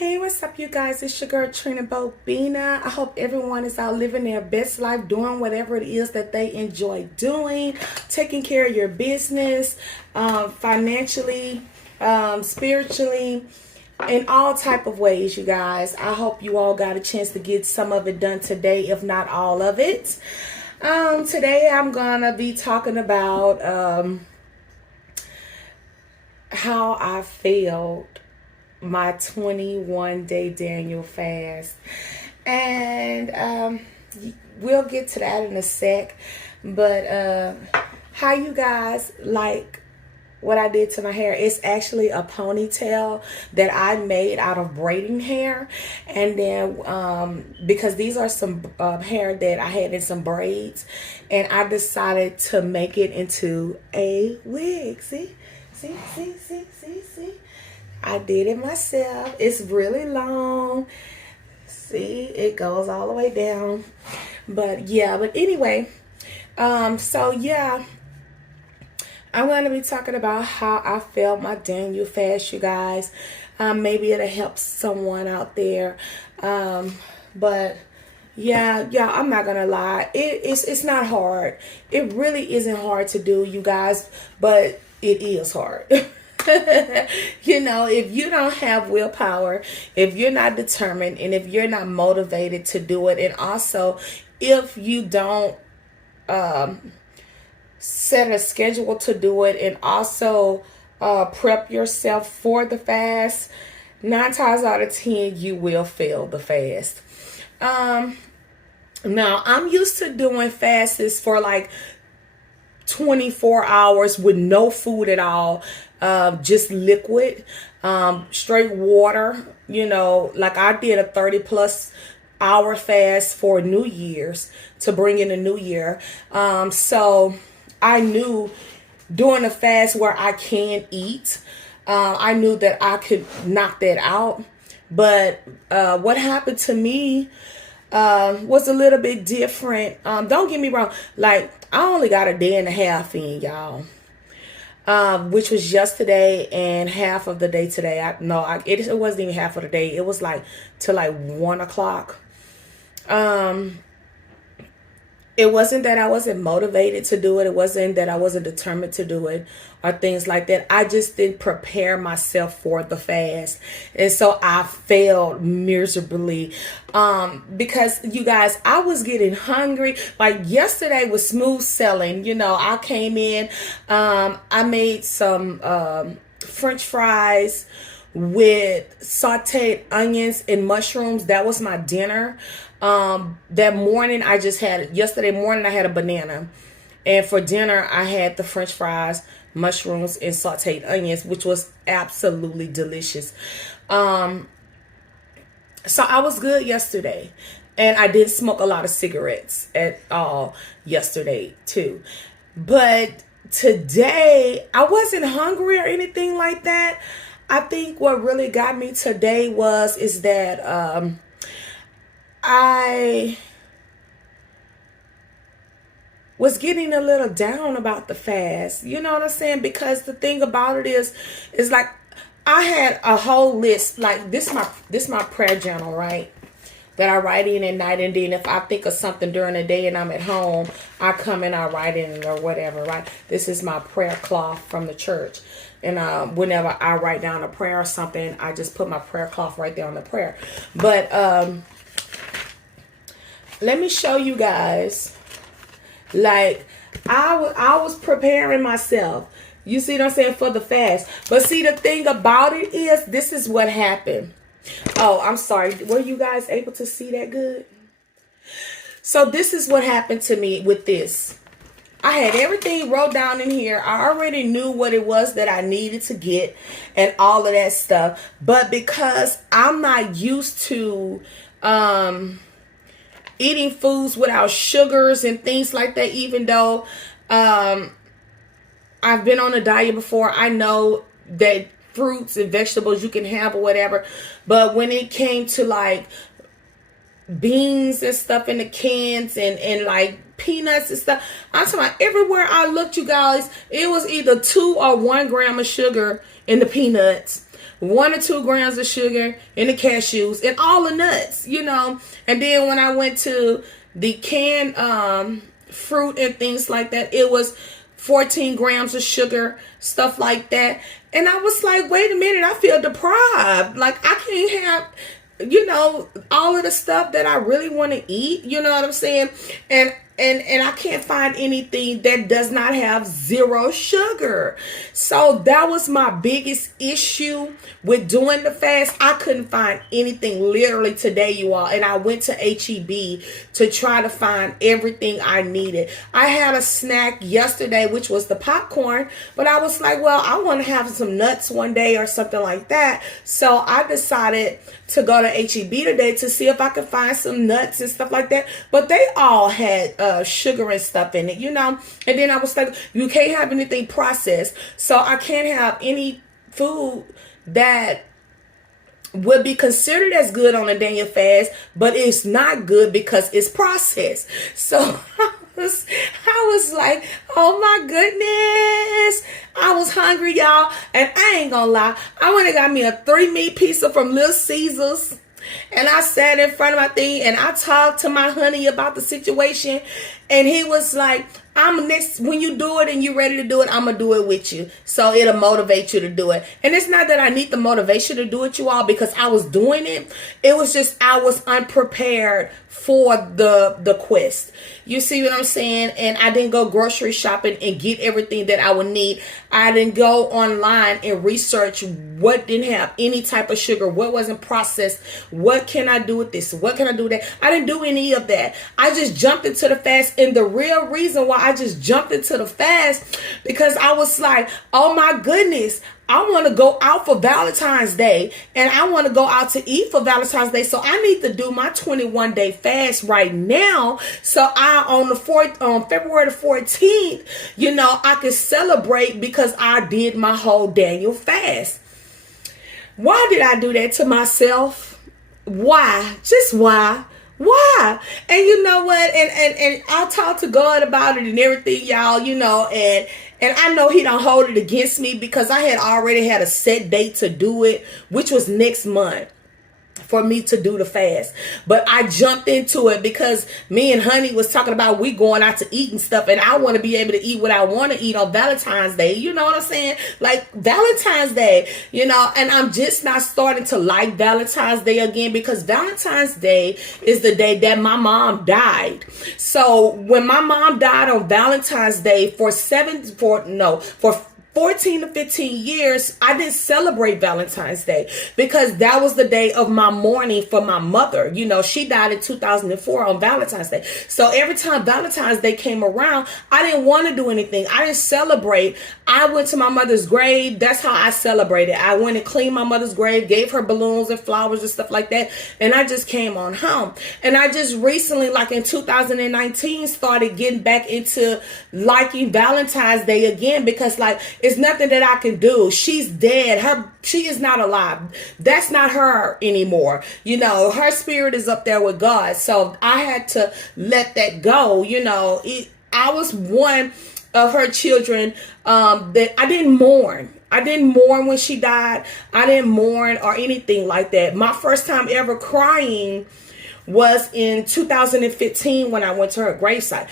Hey, what's up, you guys? It's your girl Trina Bobina. I hope everyone is out living their best life, doing whatever it is that they enjoy doing, taking care of your business, financially, spiritually, in all type of ways, you guys. I hope you all got a chance to get some of it done today, if not all of it. Today I'm gonna be talking about how I failed my 21-day Daniel fast, and we'll get to that in a sec. But how you guys like what I did to my hair? It's actually a ponytail that I made out of braiding hair, and then because these are some hair that I had in some braids, and I decided to make it into a wig. See. I did it myself. It's really long. See, it goes all the way down. But anyway, so yeah, I'm going to be talking about how I failed my Daniel fast, you guys. Maybe it'll help someone out there. But yeah, I'm not gonna lie. It's not hard. It really isn't hard to do, you guys, but it is hard. You know, if you don't have willpower, if you're not determined, and if you're not motivated to do it, and also if you don't set a schedule to do it, and also prep yourself for the fast, 9 times out of 10 you will fail the fast. Now I'm used to doing fasts for like 24 hours with no food at all, just liquid, straight water. You know, like I did a 30+ hour fast for New Year's to bring in the new year. So I knew doing a fast where I can eat, I knew that I could knock that out. But what happened to me was a little bit different. Don't get me wrong, like I only got a day and a half in, y'all, which was yesterday and half of the day today. It wasn't even half of the day. It was like till like 1 o'clock. It wasn't that I wasn't motivated to do it. It wasn't that I wasn't determined to do it or things like that. I just didn't prepare myself for the fast. And so I failed miserably. Because you guys, I was getting hungry. Like yesterday was smooth sailing. You know, I came in, I made some French fries with sauteed onions and mushrooms. That was my dinner. That morning yesterday morning I had a banana, and for dinner I had the French fries, mushrooms, and sauteed onions, which was absolutely delicious. So I was good yesterday, and I didn't smoke a lot of cigarettes at all yesterday too. But today I wasn't hungry or anything like that. I think what really got me today is that I was getting a little down about the fast. You know what I'm saying? Because the thing about it is like I had a whole list. Like this my prayer journal, right? That I write in at night, and then if I think of something during the day and I'm at home, I come and I write in it or whatever, right? This is my prayer cloth from the church. And whenever I write down a prayer or something, I just put my prayer cloth right there on the prayer. But let me show you guys. Like I was preparing myself. You see what I'm saying, for the fast. But see, the thing about it is, this is what happened. Oh, I'm sorry. Were you guys able to see that good? So this is what happened to me with this. I had everything wrote down in here. I already knew what it was that I needed to get and all of that stuff. But because I'm not used to eating foods without sugars and things like that, even though I've been on a diet before, I know that fruits and vegetables you can have or whatever. But when it came to like beans and stuff in the cans and like peanuts and stuff, I'm talking about everywhere I looked, you guys, it was either 2 or 1 gram of sugar in the peanuts. 1 or 2 grams of sugar in the cashews and all the nuts, And then when I went to the canned fruit and things like that, it was 14 grams of sugar, stuff like that. And I was like, wait a minute, I feel deprived. Like, I can't have, all of the stuff that I really want to eat. You know what I'm saying? And I can't find anything that does not have 0 sugar. So that was my biggest issue with doing the fast. I couldn't find anything literally today, you all. And I went to HEB to try to find everything I needed. I had a snack yesterday, which was the popcorn. But I was like, well, I want to have some nuts one day or something like that. So I decided to go to HEB today to see if I could find some nuts and stuff like that. But they all had sugar and stuff in it, And then I was like, you can't have anything processed. So I can't have any food that would be considered as good on a Daniel fast, but it's not good because it's processed. So I was like, oh my goodness. I was hungry, y'all. And I ain't gonna lie. I went and got me a 3-meat pizza from Little Caesars. And I sat in front of my thing and I talked to my honey about the situation. And he was like, when you do it and you're ready to do it, I'm going to do it with you. So it'll motivate you to do it. And it's not that I need the motivation to do it, you all, because I was doing it. It was just I was unprepared for the quest. You see what I'm saying? And I didn't go grocery shopping and get everything that I would need. I didn't go online and research what didn't have any type of sugar, what wasn't processed, what can I do with this, what can I do with that. I didn't do any of that. I just jumped into the fast. And the real reason why I just jumped into the fast, because I was like, oh my goodness, I want to go out for Valentine's Day and I want to go out to eat for Valentine's Day. So I need to do my 21-day fast right now. So on February the 14th, I could celebrate because I did my whole Daniel fast. Why did I do that to myself? Why? Just why? Why? And you know what? And I talked to God about it and everything, y'all, and I know he don't hold it against me because I had already had a set date to do it, which was next month for me to do the fast. But I jumped into it because me and honey was talking about we going out to eat and stuff, and I want to be able to eat what I want to eat on Valentine's Day. You know what I'm saying? Like Valentine's Day, and I'm just not starting to like Valentine's Day again because Valentine's Day is the day that my mom died. So when my mom died on Valentine's Day for 14 to 15 years, I didn't celebrate Valentine's Day because that was the day of my mourning for my mother. She died in 2004 on Valentine's Day. So every time Valentine's Day came around, I didn't want to do anything. I didn't celebrate. I went to my mother's grave. That's how I celebrated. I went and cleaned my mother's grave, gave her balloons and flowers and stuff like that. And I just came on home. And I just recently, like in 2019, started getting back into liking Valentine's Day again because it's nothing that I can do. She's dead. She is not alive. That's not her anymore. Her spirit is up there with God. So I had to let that go. I was one of her children that I didn't mourn. I didn't mourn when she died. I didn't mourn or anything like that. My first time ever crying was in 2015 when I went to her gravesite,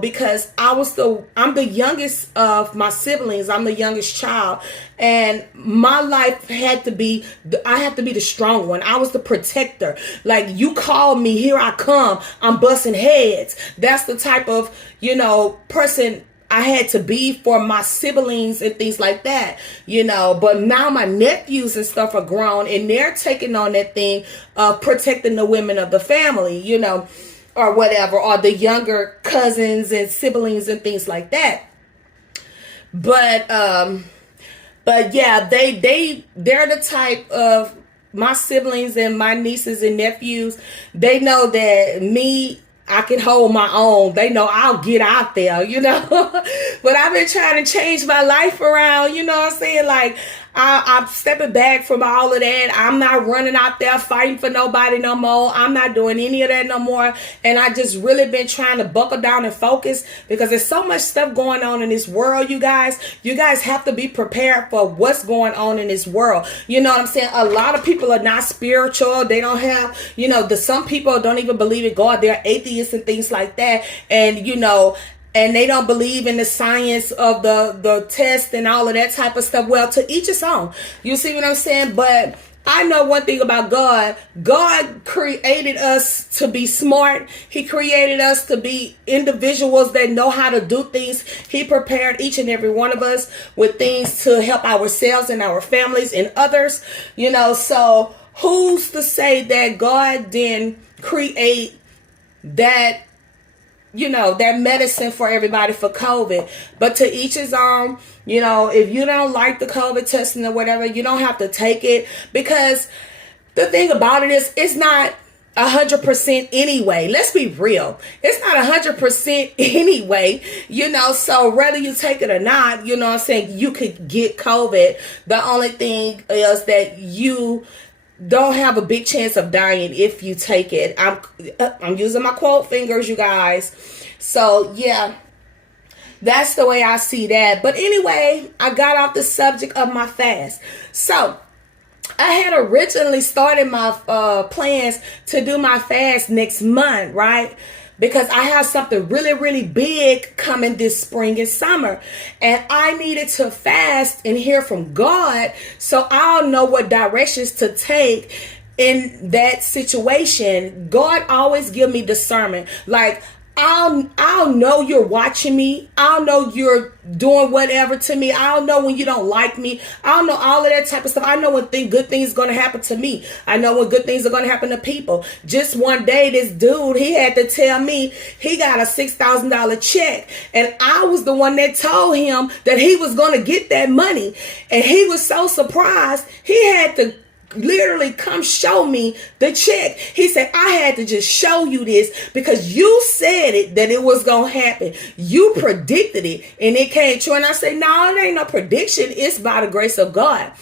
because I'm the youngest of my siblings. I'm the youngest child, and my life I had to be the strong one. I was the protector. Like, you call me, here I come. I'm busting heads. That's the type of, person I had to be for my siblings and things like that, but now my nephews and stuff are grown and they're taking on that thing of protecting the women of the family, or whatever, or the younger cousins and siblings and things like that. But yeah, they're the type of, my siblings and my nieces and nephews, they know that I can hold my own. They know I'll get out there, But I've been trying to change my life around, you know what I'm saying? Like, I'm stepping back from all of that. I'm not running out there fighting for nobody no more. I'm not doing any of that no more. And I just really been trying to buckle down and focus, because there's so much stuff going on in this world, you guys. You guys have to be prepared for what's going on in this world. You know what I'm saying? A lot of people are not spiritual. They don't have, some people don't even believe in God. They're atheists and things like that. And, and they don't believe in the science of the test and all of that type of stuff. Well, to each his own. You see what I'm saying? But I know one thing about God. God created us to be smart. He created us to be individuals that know how to do things. He prepared each and every one of us with things to help ourselves and our families and others. So who's to say that God didn't create that, that medicine for everybody for COVID? But to each his own. If you don't like the COVID testing or whatever, you don't have to take it, because the thing about it is, it's not 100% anyway. Let's be real. It's not 100% anyway, so whether you take it or not, I'm saying, you could get COVID. The only thing is that you don't have a big chance of dying if you take it. I'm using my quote fingers, you guys. So yeah, that's the way I see that. But anyway, I got off the subject of my fast. So I had originally started my plans to do my fast next month, right? Because I have something really, really big coming this spring and summer. And I needed to fast and hear from God, so I'll know what directions to take in that situation. God always give me discernment. Like, I'll know you're watching me. I'll know you're doing whatever to me. I'll know when you don't like me. I'll know all of that type of stuff. I know when good things going to happen to me. I know when good things are going to happen to people. Just one day, this dude, he had to tell me he got a $6,000 check. And I was the one that told him that he was going to get that money. And he was so surprised. He had to literally come show me the check. He said, I had to just show you this because you said it, that it was going to happen. You predicted it and it came true. And I say, no, it ain't no prediction. It's by the grace of God,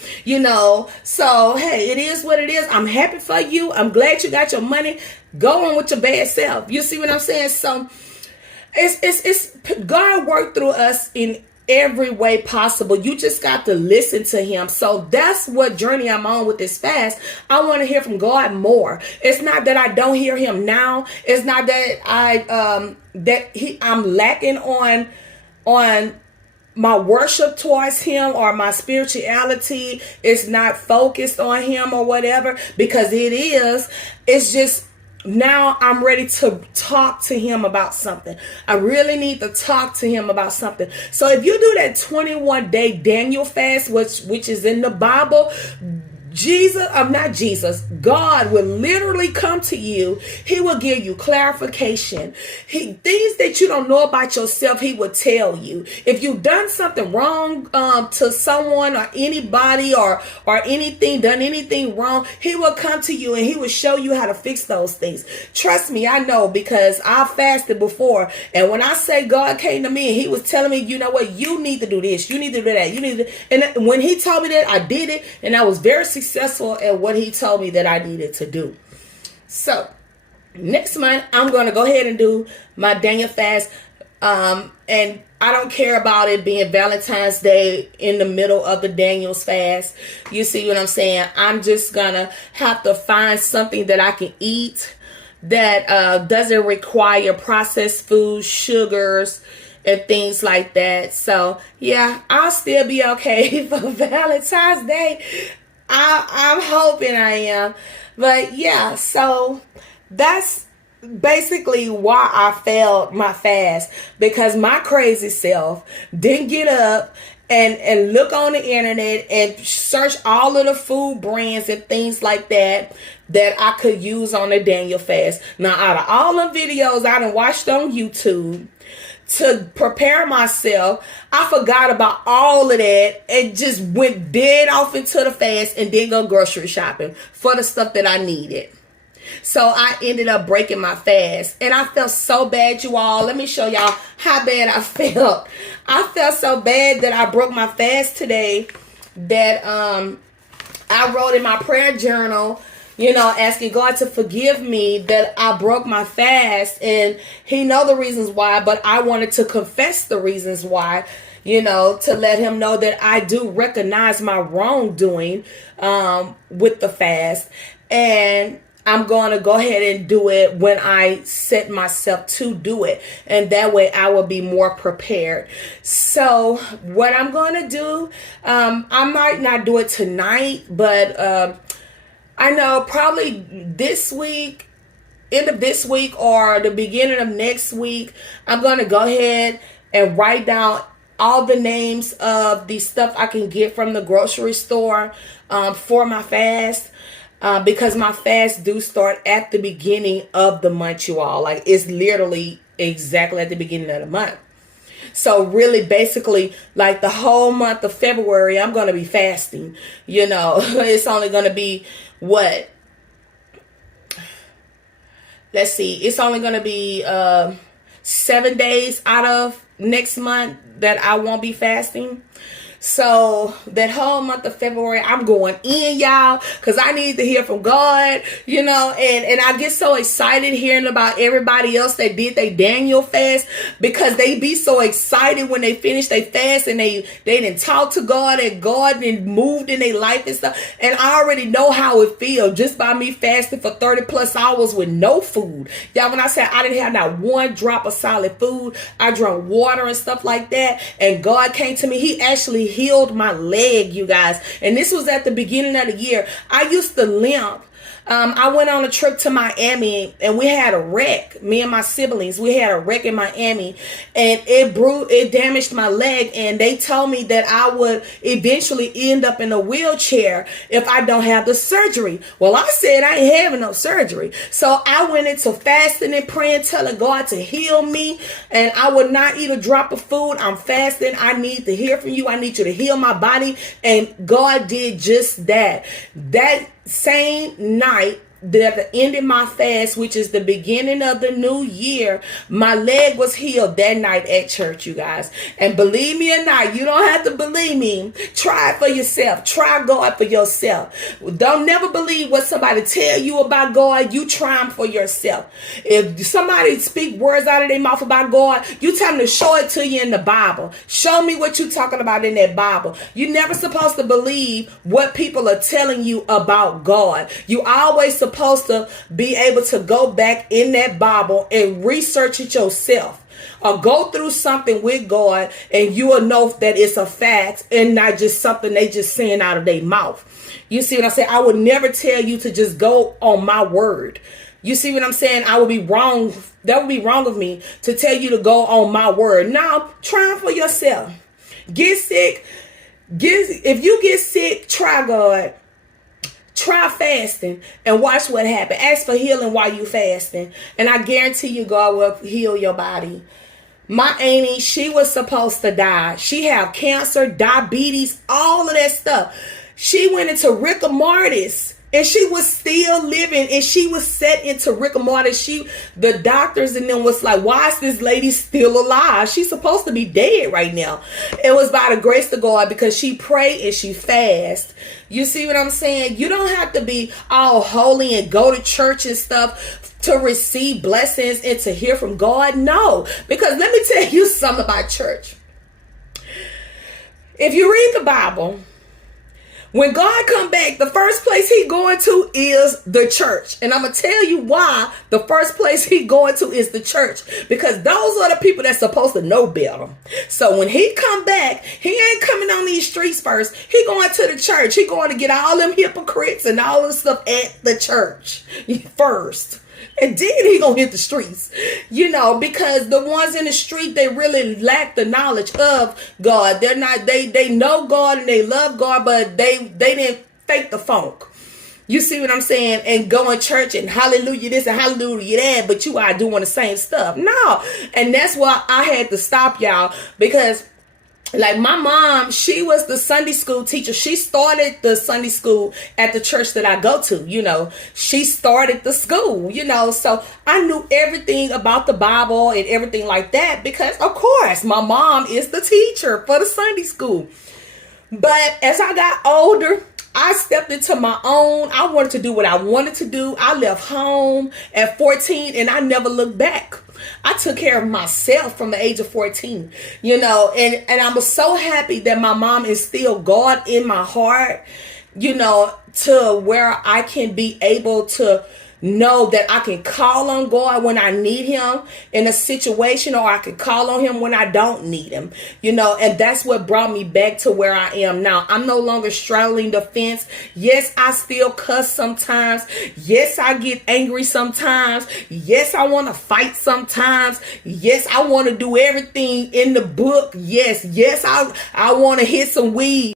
So, hey, it is what it is. I'm happy for you. I'm glad you got your money. Go on with your bad self. You see what I'm saying? So it's God worked through us in every way possible. You just got to listen to him. So that's what journey I'm on with this fast. I want to hear from God more. It's not that I don't hear him now. It's not that I'm lacking on my worship towards him, or my spirituality is not focused on him or whatever, because it is. It's just, now I'm ready to talk to him about something. I really need to talk to him about something. So if you do that 21-day Daniel fast, which is in the Bible, God will literally come to you. He will give you clarification. Things that you don't know about yourself, he will tell you. If you've done something wrong to someone or anybody or anything, done anything wrong, he will come to you and he will show you how to fix those things. Trust me, I know, because I fasted before. And when I say God came to me and he was telling me, you know what, you need to do this, you need to do that, you need to. And when he told me that, I did it, and I was very successful at what he told me that I needed to do. So next month, I'm going to go ahead and do my Daniel fast. And I don't care about it being Valentine's Day in the middle of the Daniel's fast. You see what I'm saying? I'm just going to have to find something that I can eat that doesn't require processed food, sugars, and things like that. So yeah, I'll still be okay for Valentine's Day. I'm hoping I am. But yeah, so that's basically why I failed my fast, because my crazy self didn't get up and look on the internet and search all of the food brands and things like that I could use on the Daniel fast. Now, out of all the videos I done watched on YouTube to prepare myself, I forgot about all of that and just went dead off into the fast and then go grocery shopping for the stuff that I needed. So I ended up breaking my fast, and I felt so bad, you all. Let me show y'all how bad I felt. I felt so bad that I broke my fast today that I wrote in my prayer journal, asking God to forgive me that I broke my fast, and he know the reasons why, but I wanted to confess the reasons why, to let him know that I do recognize my wrongdoing with the fast, and I'm going to go ahead and do it when I set myself to do it. And that way I will be more prepared. So what I'm going to do, I might not do it tonight, but I know probably this week, end of this week or the beginning of next week, I'm going to go ahead and write down all the names of the stuff I can get from the grocery store for my fast. Because my fast do start at the beginning of the month, you all. Like, it's literally exactly at the beginning of the month. So really, basically, like the whole month of February, I'm going to be fasting. It's only going to be what? Let's see. It's only going to be 7 days out of next month that I won't be fasting. So that whole month of February, I'm going in, y'all, because I need to hear from God, and I get so excited hearing about everybody else that did their Daniel fast, because they be so excited when they finish their fast and they didn't talk to God, and God didn't moved in their life and stuff. And I already know how it feels just by me fasting for 30 plus hours with no food. Y'all, when I said I didn't have not one drop of solid food, I drank water and stuff like that, and God came to me. He actually healed my leg, you guys. And this was at the beginning of the year. I used to limp. I went on a trip to Miami, and we had a wreck. Me and my siblings, we had a wreck in Miami, and it damaged my leg. And they told me that I would eventually end up in a wheelchair if I don't have the surgery. Well, I said I ain't having no surgery. So I went into fasting and praying, telling God to heal me. And I would not eat a drop of food. I'm fasting. I need to hear from you. I need you to heal my body. And God did just that. That same night that ended my fast, which is the beginning of the new year, my leg was healed that night at church, you guys. And believe me or not, you don't have to believe me. Try it for yourself. Try God for yourself. Don't never believe what somebody tell you about God. You try them for yourself. If somebody speak words out of their mouth about God, you tell them to show it to you in the Bible. Show me what you talking about in that Bible. You're never supposed to believe what people are telling you about God. You always supposed to be able to go back in that Bible and research it yourself, or go through something with God, and you will know that it's a fact and not just something they just saying out of their mouth. You see what I'm saying? I would never tell you to just go on my word. You see what I'm saying? I would be wrong. That would be wrong of me to tell you to go on my word. Now, try it for yourself. Get sick. If you get sick, try God. Try fasting and watch what happens. Ask for healing while you fasting, and I guarantee you God will heal your body. My auntie, she was supposed to die. She had cancer, diabetes, all of that stuff. She went into rigor mortis, and she was still living, and she was set into rigor mortis. The doctors and them was like, why is this lady still alive? She's supposed to be dead right now. It was by the grace of God, because she prayed and she fasted. You see what I'm saying? You don't have to be all holy and go to church and stuff to receive blessings and to hear from God. No, because let me tell you something about church. If you read the Bible, when God come back, the first place he going to is the church. And I'm going to tell you why the first place he going to is the church. Because those are the people that's supposed to know better. So when he come back, he ain't coming on these streets first. He going to the church. He going to get all them hypocrites and all this stuff at the church first. And then he gonna hit the streets, because the ones in the street, they really lack the knowledge of God. They're not, they know God and they love God, but they didn't fake the funk. You see what I'm saying? And go in church and hallelujah this and hallelujah that, but you are doing the same stuff. No. And that's why I had to stop y'all, because like my mom, she was the Sunday school teacher. She started the Sunday school at the church that I go to, she started the school, so I knew everything about the Bible and everything like that, because of course my mom is the teacher for the Sunday school. But as I got older, I stepped into my own. I wanted to do what I wanted to do. I left home at 14 and I never looked back. I took care of myself from the age of 14, and I was so happy that my mom instilled God in my heart, to where I can be able to know that I can call on God when I need him in a situation, or I can call on him when I don't need him, and that's what brought me back to where I am now. I'm no longer straddling the fence. Yes, I still cuss sometimes. Yes, I get angry sometimes. Yes, I want to fight sometimes. Yes, I want to do everything in the book. Yes, I want to hit some weed.